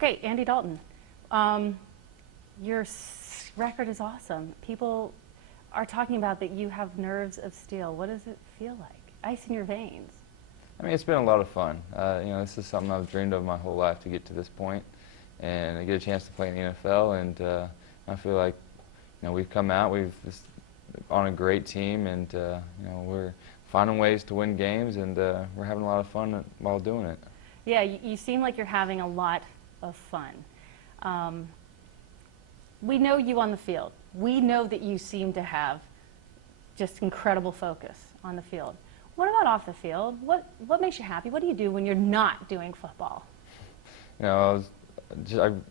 Great, Andy Dalton. Your record is awesome. People are talking about that you have nerves of steel. What does it feel like? Ice in your veins. I mean, it's been a lot of fun. This is something I've dreamed of my whole life to get to this point, and I get a chance to play in the NFL. And I feel like, we've come out, we've just on a great team, and we're finding ways to win games, and we're having a lot of fun while doing it. Yeah, you seem like you're having a lot of fun. We know you on the field. We know that you seem to have just incredible focus on the field. What about off the field? What makes you happy? What do you do when you're not doing football? I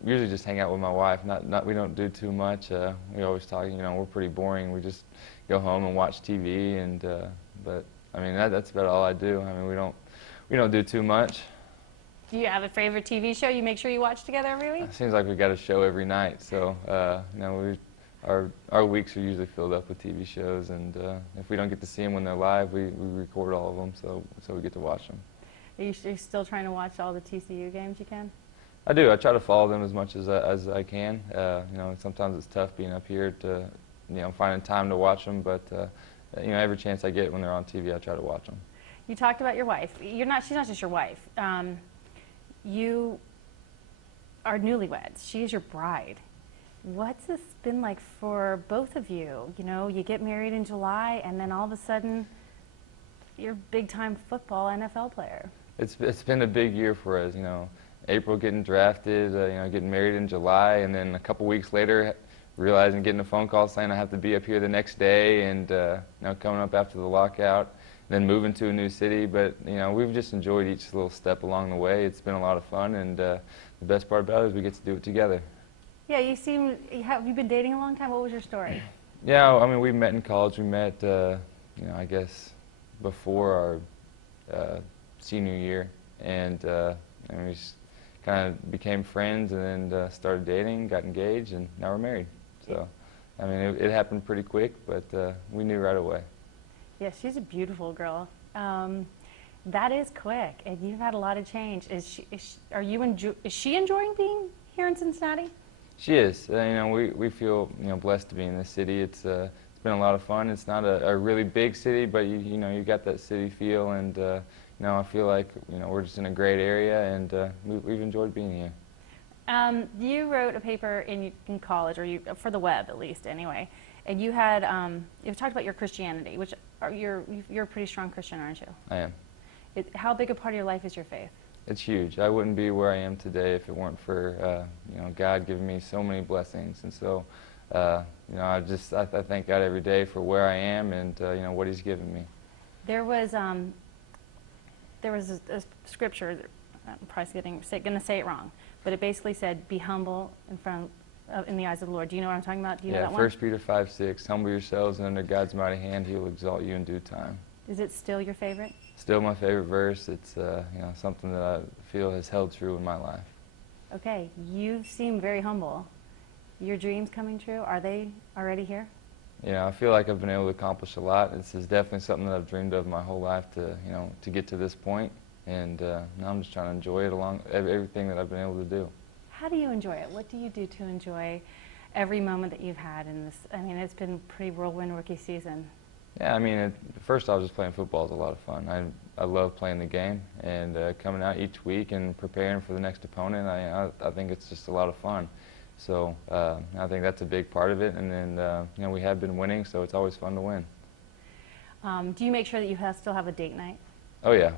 usually just hang out with my wife. We don't do too much. We always talk. We're pretty boring. We just go home and watch TV, and but I mean that's about all I do. I mean we don't do too much. Do you have a favorite TV show you make sure you watch together every week? It seems like we got a show every night. So our weeks are usually filled up with TV shows, and if we don't get to see them when they're live, we record all of them, so we get to watch them. Are you still trying to watch all the TCU games you can? I do. I try to follow them as much as I can. Sometimes it's tough being up here to, finding time to watch them, but every chance I get when they're on TV, I try to watch them. You talked about your wife. She's not just your wife. You are newlyweds. She's your bride. What's this been like for both of you? You get married in July, and then all of a sudden, you're a big-time football NFL player. It's been a big year for us. April getting drafted, getting married in July, and then a couple weeks later, getting a phone call saying I have to be up here the next day, and coming up after the lockout, then moving to a new city. But we've just enjoyed each little step along the way. It's been a lot of fun, and the best part about it is we get to do it together. Yeah, have you been dating a long time? What was your story? Yeah, I mean, we met in college. We met, I guess, before our senior year, and we just kind of became friends, and then started dating, got engaged, and now we're married. So, I mean, it happened pretty quick, but we knew right away. Yeah, she's a beautiful girl. That is quick, and you've had a lot of change. Is she enjoying being here in Cincinnati? She is. We feel blessed to be in this city. It's been a lot of fun. It's not a really big city, but you got that city feel, and I feel like we're just in a great area, and we've enjoyed being here. You wrote a paper in college, or for the web at least, anyway, and you had you've talked about your Christianity, which you're a pretty strong Christian, aren't you? I am. How big a part of your life is your faith? It's huge. I wouldn't be where I am today if it weren't for God giving me so many blessings, and so I thank God every day for where I am and what He's given me. There was a scripture. I'm probably going to say it wrong, but it basically said, "Be humble in the eyes of the Lord." Do you know what I'm talking about? Do you know that one? 1 Peter 5:6. Humble yourselves, and under God's mighty hand, He will exalt you in due time. Is it still your favorite? Still my favorite verse. It's something that I feel has held true in my life. Okay, you seem very humble. Your dreams coming true, are they already here? I feel like I've been able to accomplish a lot. This is definitely something that I've dreamed of my whole life to get to this point, and now I'm just trying to enjoy it along everything that I've been able to do. How do you enjoy it? What do you do to enjoy every moment that you've had in this? I mean, it's been a pretty whirlwind rookie season. Yeah, I mean, first off, just playing football is a lot of fun. I love playing the game, and coming out each week and preparing for the next opponent, I think it's just a lot of fun. So I think that's a big part of it, and then we have been winning, so it's always fun to win. Do you make sure that you still have a date night? Oh yeah.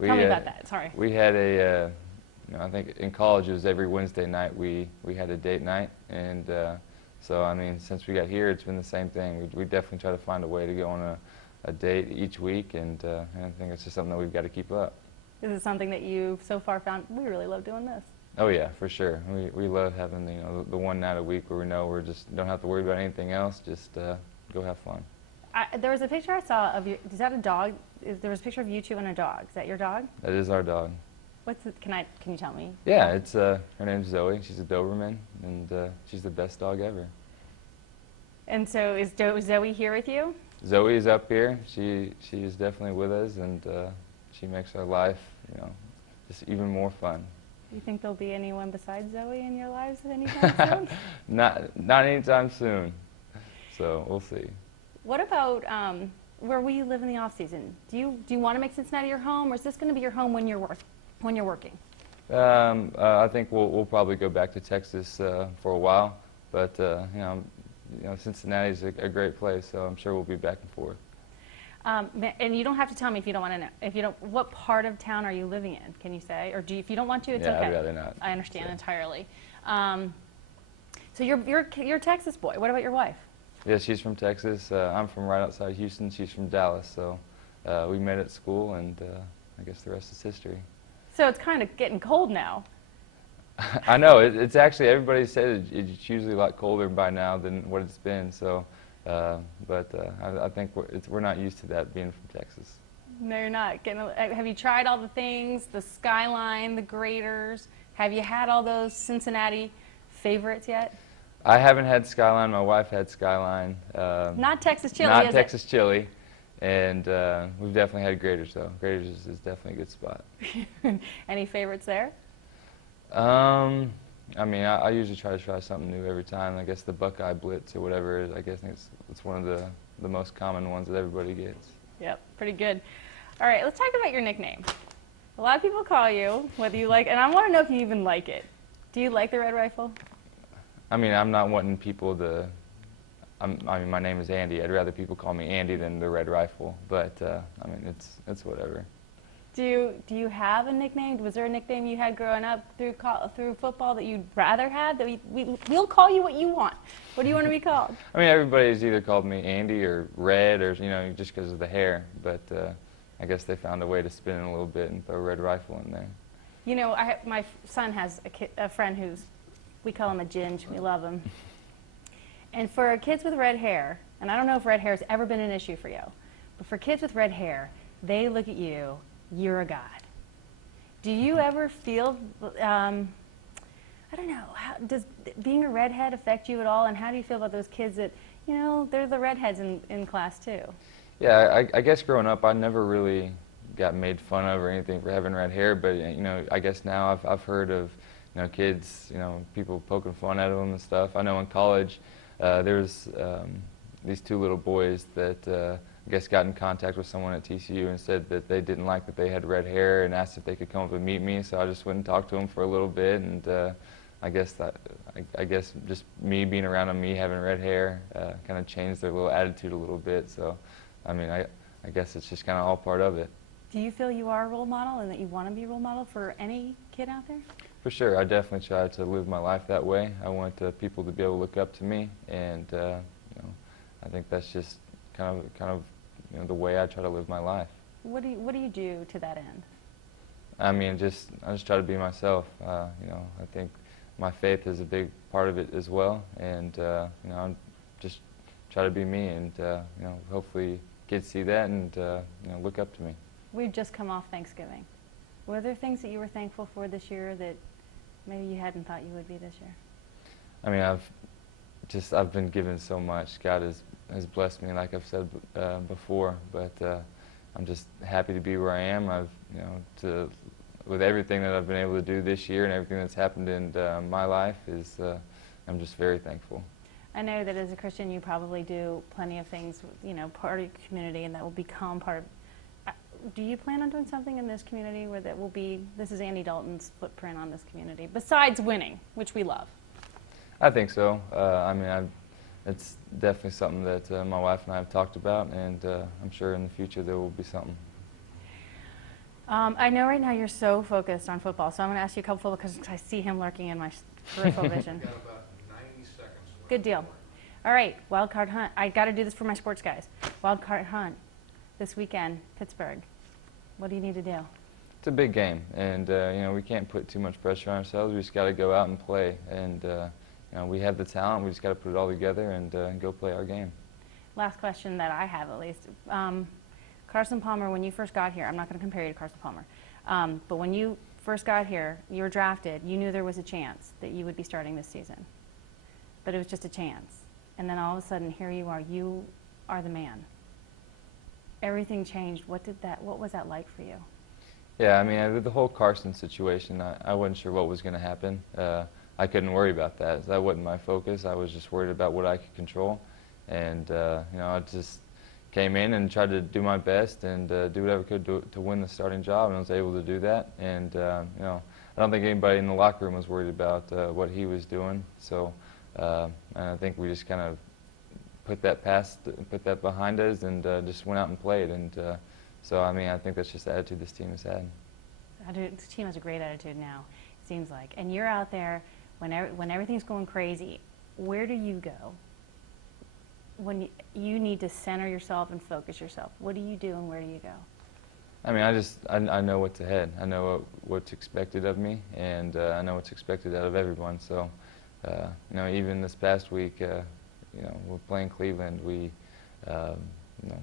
Tell me about that, sorry. We had I think in college it was every Wednesday night we had a date night, and so, I mean, since we got here, it's been the same thing. We definitely try to find a way to go on a date each week, and I think it's just something that we've got to keep up. Is it something that you've so far found, we really love doing this? Oh yeah, for sure. We love having the one night a week where we know we just don't have to worry about anything else, just go have fun. There was a picture I saw of you. Is that a dog? There was a picture of you two and a dog. Is that your dog? That is our dog. What's it? Can you tell me? Yeah, it's her name's Zoe. She's a Doberman, and she's the best dog ever. And so is Zoe here with you? Zoe is up here. She is definitely with us, and she makes our life just even more fun. You think there'll be anyone besides Zoe in your lives anytime soon? Not anytime soon. So we'll see. What about where will you live in the off season? Do you want to make Cincinnati your home, or is this going to be your home when you're working? I think we'll probably go back to Texas for a while, but Cincinnati's a great place, so I'm sure we'll be back and forth. And you don't have to tell me if you don't want to know. If you don't, what part of town are you living in? Can you say, or if you don't want to, it's yeah, okay. I'd rather not. I understand entirely. So you're a Texas boy. What about your wife? Yeah, she's from Texas. I'm from right outside Houston. She's from Dallas, so we met at school, and I guess the rest is history. So it's kind of getting cold now. I know. It's actually, everybody said it's usually a lot colder by now than what it's been. So, I think we're not used to that being from Texas. No, you're not. Have you tried all the things, the skyline, the graders? Have you had all those Cincinnati favorites yet? I haven't had Skyline. My wife had Skyline. Not Texas chili, Not is Texas chili. And we've definitely had Graders, though. Graders is definitely a good spot. Any favorites there? I mean, I usually try to try something new every time. I guess the Buckeye Blitz or whatever it is, I guess it's one of the most common ones that everybody gets. Yep, pretty good. All right, let's talk about your nickname. A lot of people call you, whether you like, and I want to know if you even like it. Do you like the Red Rifle? I mean, I'm not wanting people to, I mean, my name is Andy. I'd rather people call me Andy than the Red Rifle, but I mean, it's whatever. Do you have a nickname? Was there a nickname you had growing up through football that you'd rather have? That we'll call you what you want. What do you want to be called? I mean, everybody's either called me Andy or Red, or just because of the hair. But I guess they found a way to spin it a little bit and throw Red Rifle in there. You know, my son has a friend who's, we call him a Ginge. We love him. And for kids with red hair, and I don't know if red hair has ever been an issue for you, but for kids with red hair, they look at you. You're a god. Do you ever feel, I don't know, does being a redhead affect you at all? And how do you feel about those kids that, they're the redheads in class too? Yeah, I guess growing up, I never really got made fun of or anything for having red hair. But I guess now I've heard of kids, people poking fun at them and stuff. I know in college, there's these two little boys that I guess got in contact with someone at TCU and said that they didn't like that they had red hair and asked if they could come up and meet me. So I just went and talked to them for a little bit, and I guess just me being around them, me having red hair, kind of changed their little attitude a little bit. So, I mean, I guess it's just kind of all part of it. Do you feel you are a role model and that you want to be a role model for any kid out there? For sure, I definitely try to live my life that way. I want people to be able to look up to me, and I think that's just kind of the way I try to live my life. What do you do to that end? I mean, I just try to be myself. I think my faith is a big part of it as well, and I'm just try to be me, and hopefully kids see that and look up to me. We've just come off Thanksgiving. Were there things that you were thankful for this year that maybe you hadn't thought you would be this year? I mean, I've been given so much. God has blessed me, like I've said before. But I'm just happy to be where I am. With everything that I've been able to do this year and everything that's happened in my life, I'm just very thankful. I know that as a Christian, you probably do plenty of things, part of your community, and that will become part of. Do you plan on doing something in this community where that will be? This is Andy Dalton's footprint on this community, besides winning, which we love. I think so. I mean, it's definitely something that my wife and I have talked about, and I'm sure in the future there will be something. I know right now you're so focused on football, so I'm going to ask you a couple because I see him lurking in my peripheral vision. Got about 90 seconds left. Good deal. All right, wild card hunt. I got to do this for my sports guys. Wild card hunt this weekend, Pittsburgh. What do you need to do? It's a big game, and we can't put too much pressure on ourselves. We just got to go out and play, and we have the talent. We just got to put it all together and go play our game. Last question that I have, at least. Carson Palmer, when you first got here, I'm not going to compare you to Carson Palmer, but when you first got here, you were drafted, you knew there was a chance that you would be starting this season, but it was just a chance. And then all of a sudden, here you are the man. Everything changed. What was that like for you? Yeah, I mean, with the whole Carson situation, I wasn't sure what was going to happen. I couldn't worry about that. That wasn't my focus. I was just worried about what I could control. And, you know, I just came in and tried to do my best and do whatever I could to win the starting job, and I was able to do that. And, you know, I don't think anybody in the locker room was worried about what he was doing. So, and I think we just kind of put that behind us, and just went out and played. And so, I mean, I think that's just the attitude this team has had. This team has a great attitude now, it seems like. And you're out there when everything's going crazy. Where do you go? When you need to center yourself and focus yourself, what do you do and where do you go? I mean, I know what's ahead. I know what's expected of me, and I know what's expected out of everyone. So, you know, even this past week, you know, we're playing Cleveland. We, you know,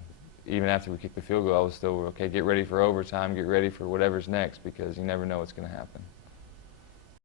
even after we kicked the field goal, I was still, okay, get ready for overtime, get ready for whatever's next, because you never know what's going to happen.